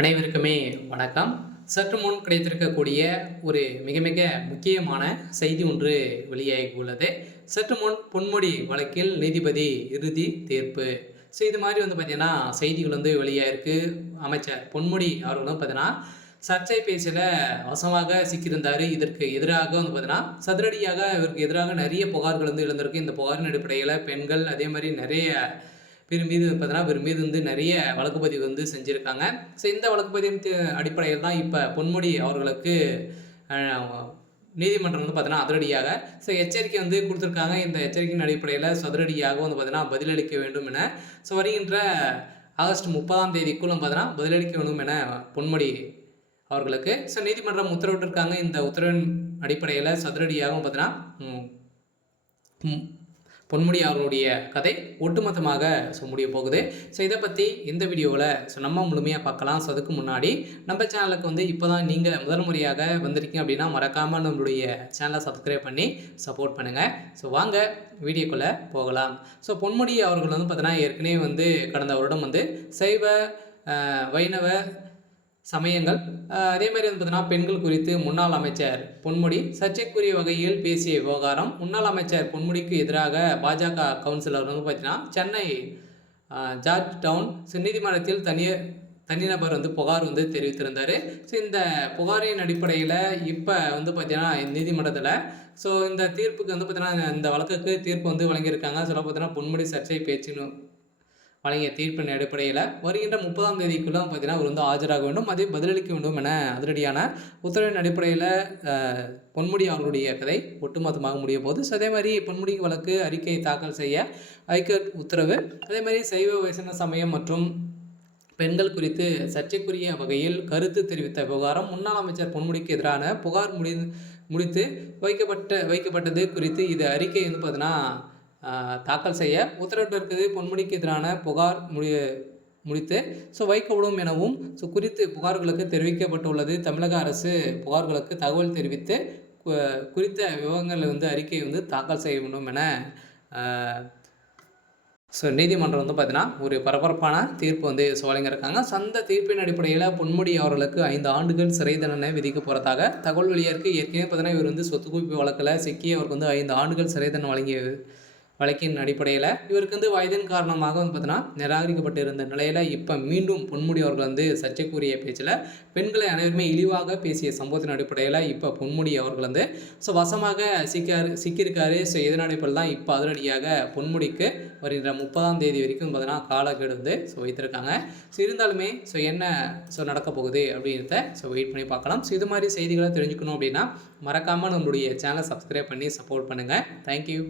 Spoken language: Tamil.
அனைவருக்குமே வணக்கம். சற்று முன் கிடைத்திருக்கக்கூடிய ஒரு மிக மிக முக்கியமான செய்தி ஒன்று வெளியாகியுள்ளது. சற்று முன் பொன்முடி வழக்கில் நீதிபதி இறுதி தீர்ப்பு. இது மாதிரி பார்த்தீங்கன்னா செய்திகள் வெளியாயிருக்கு. அமைச்சர் பொன்முடி அவர்கள் பார்த்தீங்கன்னா சர்ச்சை பேச்சில் வசமாக சிக்கியிருந்தார். இதற்கு எதிராக பார்த்தீங்கன்னா சதுரடியாக இவருக்கு எதிராக நிறைய புகார்கள் எழுந்திருக்கு. இந்த புகாரின் அடிப்படையில் பெண்கள் அதே மாதிரி நிறைய இவர் மீது பார்த்தீங்கன்னா இவர் மீது நிறைய வழக்கு பதிவு செஞ்சுருக்காங்க. ஸோ இந்த வழக்கு பதிவின் அடிப்படையில் தான் இப்போ பொன்முடி அவர்களுக்கு நீதிமன்றம் பார்த்தீங்கன்னா அதிரடியாக எச்சரிக்கை கொடுத்துருக்காங்க. இந்த எச்சரிக்கையின் அடிப்படையில் சதுரடியாக பார்த்தீங்கன்னா பதிலளிக்க வேண்டும் என வருகின்ற ஆகஸ்ட் 30ஆம் தேதிக்குள்ள பார்த்தீங்கன்னா பதிலளிக்க வேண்டும் என பொன்முடி அவர்களுக்கு நீதிமன்றம் உத்தரவிட்டிருக்காங்க. இந்த உத்தரவின் அடிப்படையில் சதுரடியாகவும் பார்த்தீங்கன்னா பொன்முடி அவர்களுடைய கதை ஒட்டுமொத்தமாக முடிய போகுது. இதை பற்றி இந்த வீடியோவில் நம்ம முழுமையாக பார்க்கலாம். அதுக்கு முன்னாடி நம்ம சேனலுக்கு இப்போ தான் நீங்கள் முதல் முறையாக வந்திருக்கீங்க அப்படின்னா மறக்காமல் நம்மளுடைய சேனலை சப்ஸ்கிரைப் பண்ணி சப்போர்ட் பண்ணுங்கள். வாங்க வீடியோக்குள்ளே போகலாம். பொன்முடி அவர்கள் பார்த்தீங்கன்னா ஏற்கனவே கடந்த வருடம் சைவ வைணவ சமயங்கள் அதே மாதிரி பார்த்தீங்கன்னா பெண்கள் குறித்து முன்னாள் அமைச்சர் பொன்முடி சர்ச்சைக்குரிய வகையில் பேசிய விவகாரம். முன்னாள் அமைச்சர் பொன்முடிக்கு எதிராக பாஜக கவுன்சிலர் பார்த்தீங்கன்னா சென்னை ஜார்ஜ் டவுன் நீதிமன்றத்தில் தனிநபர் புகார் தெரிவித்திருந்தார். இந்த புகாரின் அடிப்படையில் இப்போ பார்த்தீங்கன்னா நீதிமன்றத்தில் இந்த தீர்ப்புக்கு பார்த்தீங்கன்னா இந்த வழக்குக்கு தீர்ப்பு வழங்கியிருக்காங்க. பார்த்தீங்கன்னா பொன்முடி சர்ச்சை பேச்சுன்னு வழங்கிய தீர்ப்பின் அடிப்படையில் வருகின்ற 30ஆம் தேதிக்குள்ள பார்த்தீங்கன்னா அவர் ஆஜராக வேண்டும், அதே பதிலளிக்க வேண்டும் என அதிரடியான உத்தரவின் அடிப்படையில் பொன்முடி அவர்களுடைய கதை ஒட்டுமொத்தமாக முடிய போகுது. அதே மாதிரி பொன்முடி வழக்கு அறிக்கை தாக்கல் செய்ய ஹைகோர்ட் உத்தரவு. அதே மாதிரி சைவ வைஷ்ணவ சமயம் மற்றும் பெண்கள் குறித்து சர்ச்சைக்குரிய வகையில் கருத்து தெரிவித்த விவகாரம். முன்னாள் அமைச்சர் பொன்முடிக்கு எதிரான புகார் முடித்து வைக்கப்பட்டது குறித்து இது அறிக்கை பார்த்தீங்கன்னா தாக்கல் செய்ய உத்தரவிட்டிருக்கிறது. பொன்முடிக்கு எதிரான புகார் முடித்து வைக்கப்படும் எனவும் குறித்து புகார்களுக்கு தெரிவிக்கப்பட்டுள்ளது. தமிழக அரசு புகார்களுக்கு தகவல் தெரிவித்து குறித்த விவரங்கள் அறிக்கை தாக்கல் செய்ய வேண்டும் என நீதிமன்றம் பார்த்தீங்கன்னா ஒரு பரபரப்பான தீர்ப்பு வழங்கியிருக்காங்க. அந்த தீர்ப்பின் அடிப்படையில் பொன்முடி அவர்களுக்கு 5 ஆண்டுகள் சிறை தண்டனை விதிக்க போகிறதாக தகவல் வெளியாயிருக்கு. ஏற்கனவே பார்த்தீங்கன்னா இவர் சொத்து குவிப்பு வழக்கில் சிக்கி அவருக்கு 5 ஆண்டுகள் சிறை தண்டனை வழங்கிய வழக்கின் அடிப்படையில் இவருக்கு வயதின் காரணமாக பார்த்தீங்கன்னா நிராகரிக்கப்பட்டு இருந்த நிலையில் இப்போ மீண்டும் பொன்முடி அவர்கள் சர்ச்சைக்குரிய பேச்சில் பெண்களை அனைவருமே இழிவாக பேசிய சம்பவத்தின் அடிப்படையில் இப்போ பொன்முடி அவர்கள் வசமாக சிக்கியிருக்காரு. இதன் அடிப்படையில் தான் இப்போ அதிரடியாக பொன்முடிக்கு வருகின்ற 30ஆம் தேதி வரைக்கும் பார்த்தீங்கன்னா காலக்கெடு வைத்திருக்காங்க. இருந்தாலுமே என்ன நடக்க போகுது அப்படின்றத வெயிட் பண்ணி பார்க்கலாம். இது மாதிரி செய்திகளை தெரிஞ்சுக்கணும் அப்படின்னா மறக்காமல் நம்மளுடைய சேனலை சப்ஸ்கிரைப் பண்ணி சப்போர்ட் பண்ணுங்கள். தேங்க்யூ.